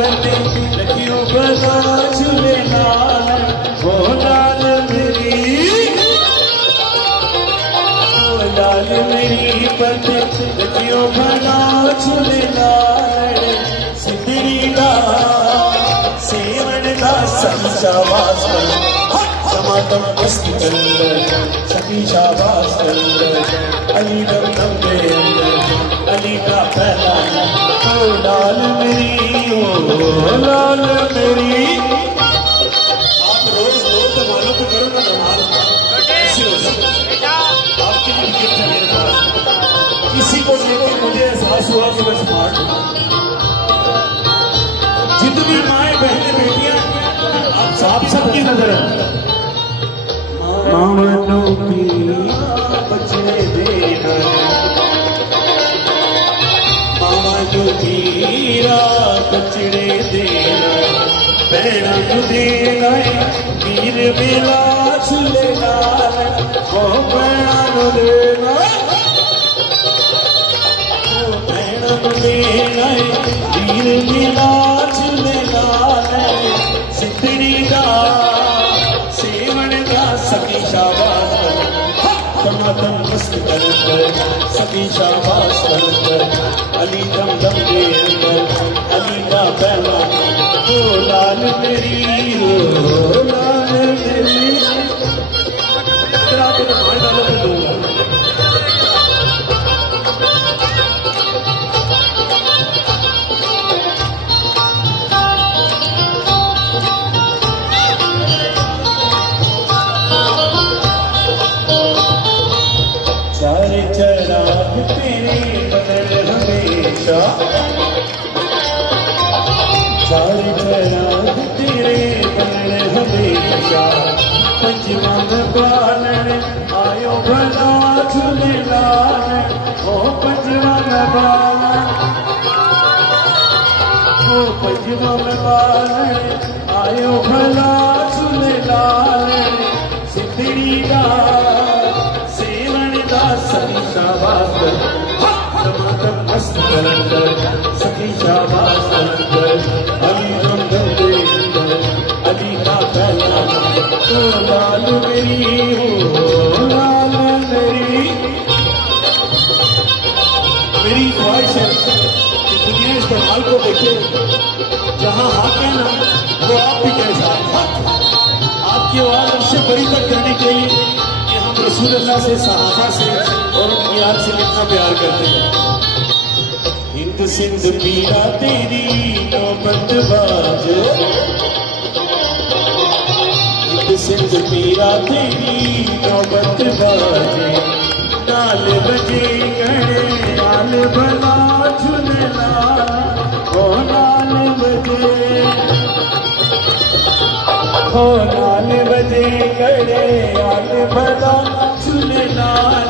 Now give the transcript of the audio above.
पते लखियों बना झूले लाल वो लाल मेरी लाल मेरी पते लखियों बना झूले लाल सिद्धरी दा सेवन दा सही शाबाश समातम मस्त अंदर सखी शाबाश अंदर अली दम दम दे अंदर अली का पहला ओ लाल मेरी ओ लाल मेरी। आप रोज लो तो मानो तो करो ना नमाज ऐसी हो सकती आपके लिए गिफ्ट है मेरे पास। किसी को लेकर मुझे एहसास हुआ कि मैं स्मार्ट हूँ। जितनी माएँ बहनें बेटियां आप साफ सबकी नजर है मामनों की बचने देना मामनों की बचने देना पैना देना वीर बेला झूले लाल वो पैना देना पैना देना वीर बेला झूले लाल सिद्धरी दा सखी शाबाश समातम मस्त कर सखी शाबाश कर अली दम दम के अंदर अली का पहला ओ लाल मेरी ओ लाल मेरी चराग तेरे बदल हमेशा सारे चराग तेरे बदल हमेशा पंचमा में बालन आयो भला झूले लाल ओ पंचमा में बालन ओ पंचमा में बालन आयो भला झूले लाल सिद्धरी दा सखी शाबाश समातम मस्त कलंदर सखी शाबाश कलंदर अली दम दम दे अली का पहला तो लाल मेरी हो लाल मेरी। मेरी ख्वाहिश है कि दुनिया इस कमाल को देखे जहाँ हाथ है ना वो आप भी कह सकते आपकी आवाज उससे बड़ी तक करनी चाहिए रसूल अल्लाह से सहाबा से और यार से कितना प्यार करते हैं। हिंद सिंध पीरा तेरी नौबत बाज हिंद सिंध पीरा तेरी नौबत बाज नाल बजे गणे नाल भला झूले लाल ओ नाल बजे हो नाल बजे गणे नाल भला झूले लाल